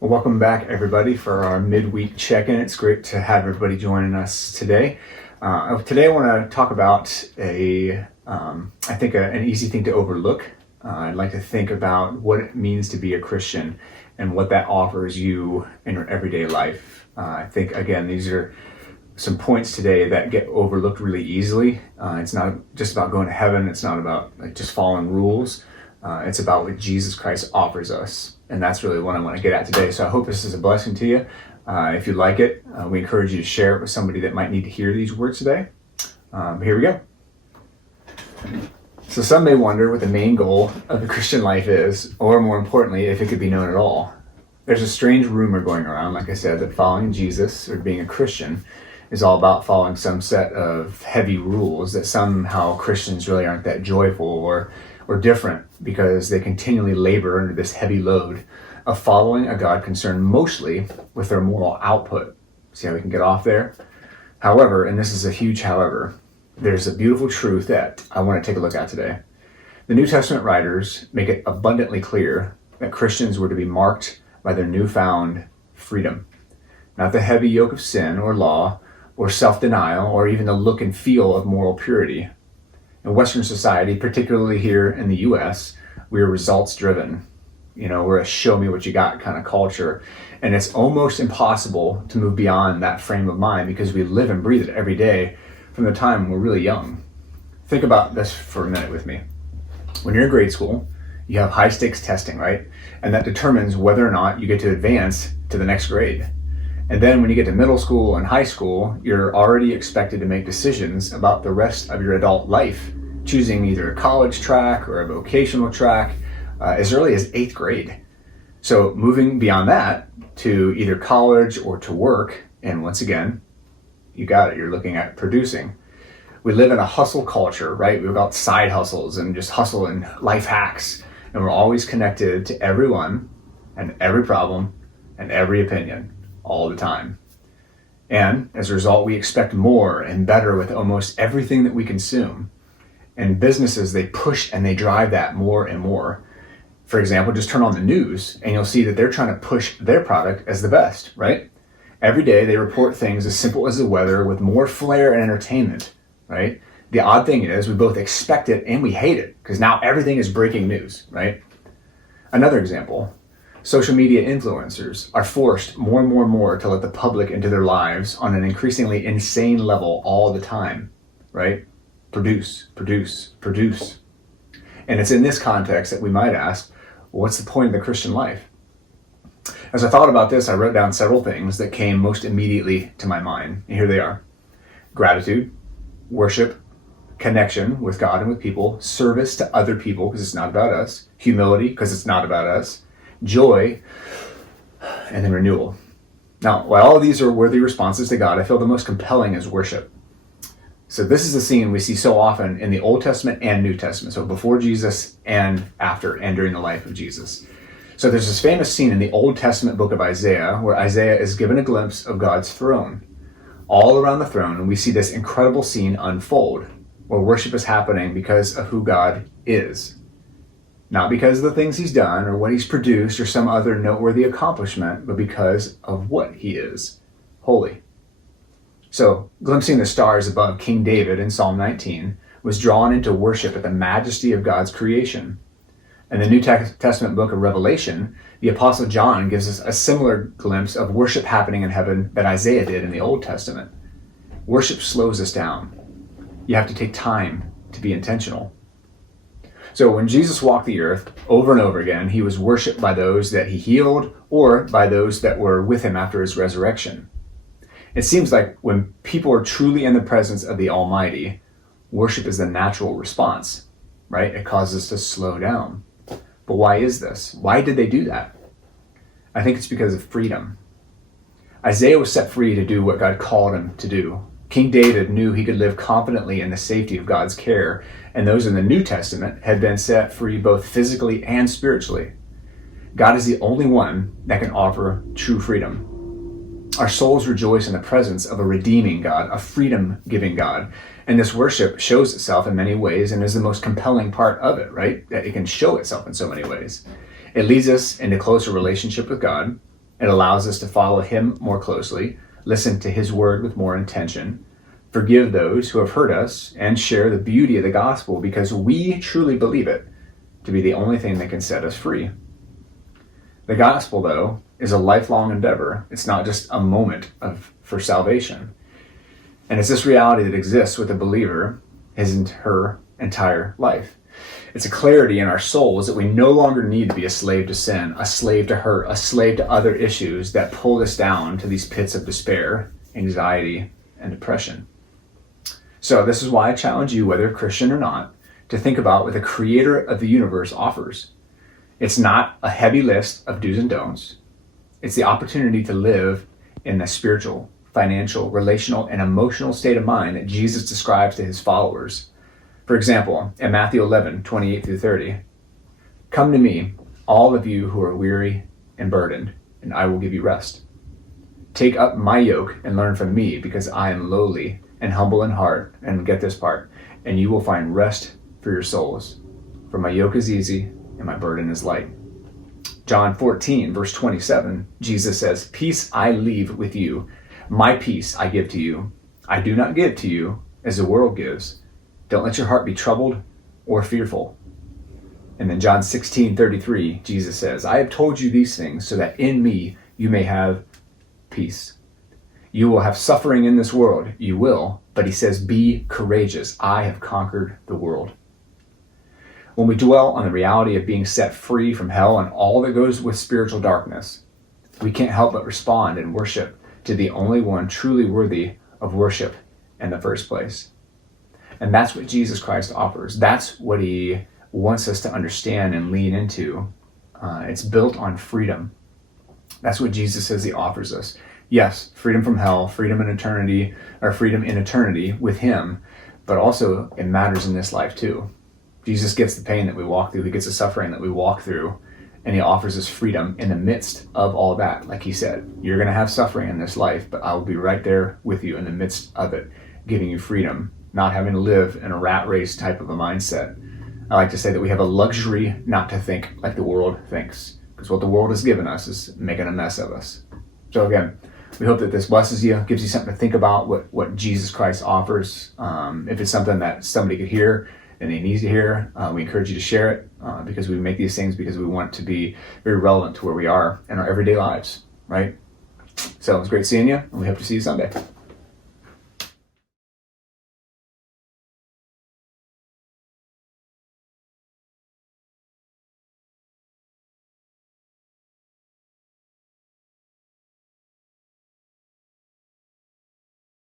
Well, welcome back, everybody, for our midweek check-in. It's great to have everybody joining us today. Today, I want to talk about an easy thing to overlook. I'd like to think about what it means to be a Christian and what that offers you in your everyday life. I think, again, these are some points today that get overlooked really easily. It's not just about going to heaven. It's not about just following rules. It's about what Jesus Christ offers us. And that's really what I want to get at today. So I hope this is a blessing to you. If you like it, we encourage you to share it with somebody that might need to hear these words today. Here we go. So some may wonder what the main goal of the Christian life is, or more importantly, if it could be known at all. There's a strange rumor going around, like I said, that following Jesus or being a Christian is all about following some set of heavy rules, that somehow Christians really aren't that joyful or different because they continually labor under this heavy load of following a God concerned mostly with their moral output. See how we can get off there? However, and this is a huge however, there's a beautiful truth that I want to take a look at today. The New Testament writers make it abundantly clear that Christians were to be marked by their newfound freedom. Not the heavy yoke of sin or law or self-denial or even the look and feel of moral purity. In Western society, particularly here in the US, we are results driven. We're a show me what you got kind of culture. And it's almost impossible to move beyond that frame of mind because we live and breathe it every day from the time we're really young. Think about this for a minute with me. When you're in grade school, you have high stakes testing, right? And that determines whether or not you get to advance to the next grade. And then when you get to middle school and high school, you're already expected to make decisions about the rest of your adult life, choosing either a college track or a vocational track as early as 8th grade. So moving beyond that to either college or to work, and once again, you got it, you're looking at producing. We live in a hustle culture, right? We've got side hustles and just hustle and life hacks, and we're always connected to everyone and every problem and every opinion all the time. And as a result, we expect more and better with almost everything that we consume. And businesses, they push and they drive that more and more. For example, just turn on the news and you'll see that they're trying to push their product as the best, right? Every day they report things as simple as the weather with more flair and entertainment, right? The odd thing is we both expect it and we hate it because now everything is breaking news, right? Another example, social media influencers are forced more and more to let the public into their lives on an increasingly insane level all the time, right? Produce. And it's in this context that we might ask, what's the point of the Christian life? As I thought about this, I wrote down several things that came most immediately to my mind. And here they are. Gratitude, worship, connection with God and with people, service to other people because it's not about us, humility because it's not about us, joy, and then renewal. Now, while all of these are worthy responses to God, I feel the most compelling is worship. So this is a scene we see so often in the Old Testament and New Testament, so before Jesus and after and during the life of Jesus. So there's this famous scene in the Old Testament book of Isaiah where Isaiah is given a glimpse of God's throne. All around the throne, we see this incredible scene unfold where worship is happening because of who God is. Not because of the things he's done or what he's produced or some other noteworthy accomplishment, but because of what he is, holy. So, glimpsing the stars above King David in Psalm 19 was drawn into worship at the majesty of God's creation. In the New Testament book of Revelation, the Apostle John gives us a similar glimpse of worship happening in heaven that Isaiah did in the Old Testament. Worship slows us down. You have to take time to be intentional. So when Jesus walked the earth over and over again, he was worshiped by those that he healed or by those that were with him after his resurrection. It seems like when people are truly in the presence of the Almighty, worship is the natural response, right? It causes us to slow down. But why is this? Why did they do that? I think it's because of freedom. Isaiah was set free to do what God called him to do. King David knew he could live confidently in the safety of God's care, and those in the New Testament had been set free both physically and spiritually. God is the only one that can offer true freedom. Our souls rejoice in the presence of a redeeming God, a freedom-giving God. And this worship shows itself in many ways and is the most compelling part of it, right? That it can show itself in so many ways. It leads us into closer relationship with God. It allows us to follow him more closely, listen to his word with more intention, forgive those who have hurt us, and share the beauty of the gospel because we truly believe it to be the only thing that can set us free. The gospel, though, is a lifelong endeavor. It's not just a moment for salvation. And it's this reality that exists with a believer his and her entire life. It's a clarity in our souls that we no longer need to be a slave to sin, a slave to hurt, a slave to other issues that pull us down to these pits of despair, anxiety, and depression. So this is why I challenge you, whether Christian or not, to think about what the creator of the universe offers. It's not a heavy list of do's and don'ts. It's the opportunity to live in the spiritual, financial, relational, and emotional state of mind that Jesus describes to his followers. For example, in Matthew 11, 28 through 30, "Come to me, all of you who are weary and burdened, and I will give you rest. Take up my yoke and learn from me, because I am lowly and humble in heart," and get this part, "and you will find rest for your souls. For my yoke is easy and my burden is light." John 14, verse 27, Jesus says, "Peace I leave with you. My peace I give to you. I do not give to you as the world gives. Don't let your heart be troubled or fearful." And then John 16:33, Jesus says, "I have told you these things so that in me you may have peace. You will have suffering in this world. You will." But he says, "Be courageous. I have conquered the world." When we dwell on the reality of being set free from hell and all that goes with spiritual darkness, we can't help but respond in worship to the only one truly worthy of worship in the first place. And that's what Jesus Christ offers. That's what he wants us to understand and lean into. It's built on freedom. That's what Jesus says he offers us. Yes, freedom from hell, freedom in eternity, or freedom in eternity with him, but also it matters in this life too. Jesus gets the pain that we walk through, he gets the suffering that we walk through, and he offers us freedom in the midst of all that. Like he said, you're going to have suffering in this life, but I will be right there with you in the midst of it, giving you freedom, not having to live in a rat race type of a mindset. I like to say that we have a luxury not to think like the world thinks, because what the world has given us is making a mess of us. So again, we hope that this blesses you, gives you something to think about what Jesus Christ offers. If it's something that somebody could hear and they need to hear, we encourage you to share it because we make these things because we want it to be very relevant to where we are in our everyday lives, right? So it was great seeing you, and we hope to see you Sunday.